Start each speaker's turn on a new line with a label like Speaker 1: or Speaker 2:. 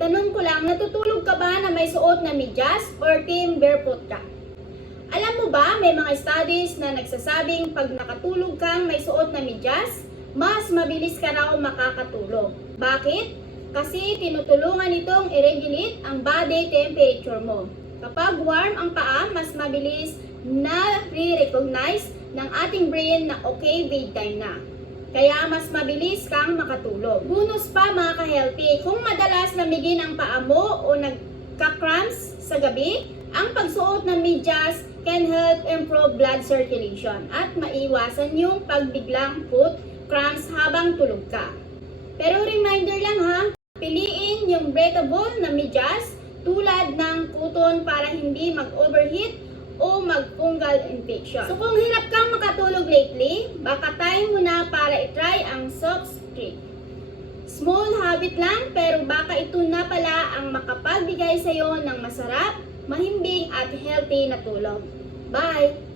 Speaker 1: Tanong ko lang, natutulog ka ba na may suot na medyas or team barefoot ka? Alam mo ba, may mga studies na nagsasabing pag nakatulog kang may suot na medyas, mas mabilis ka raw makakatulog. Bakit? Kasi tinutulungan itong i-regulate ang body temperature mo. Kapag warm ang paa, mas mabilis na re-recognize ng ating brain na okay bedtime na. Kaya mas mabilis kang makatulog. Bonus pa mga ka-healthy, kung madalas lamigin ang paa mo o nagka-cramps sa gabi, ang pagsuot ng medyas can help improve blood circulation at maiwasan yung pagbiglang foot cramps habang tulog ka. Pero reminder lang ha, piliin yung breathable na medyas tulad ng kuton para hindi mag-overheat o mag-fungal infection. So kung hirap kang makatulog lately, baka time mo na para itry ang soft trick. Small habit lang pero baka ito na pala ang makapagbigay sa'yo ng masarap, mahimbing at healthy na tulog. Bye!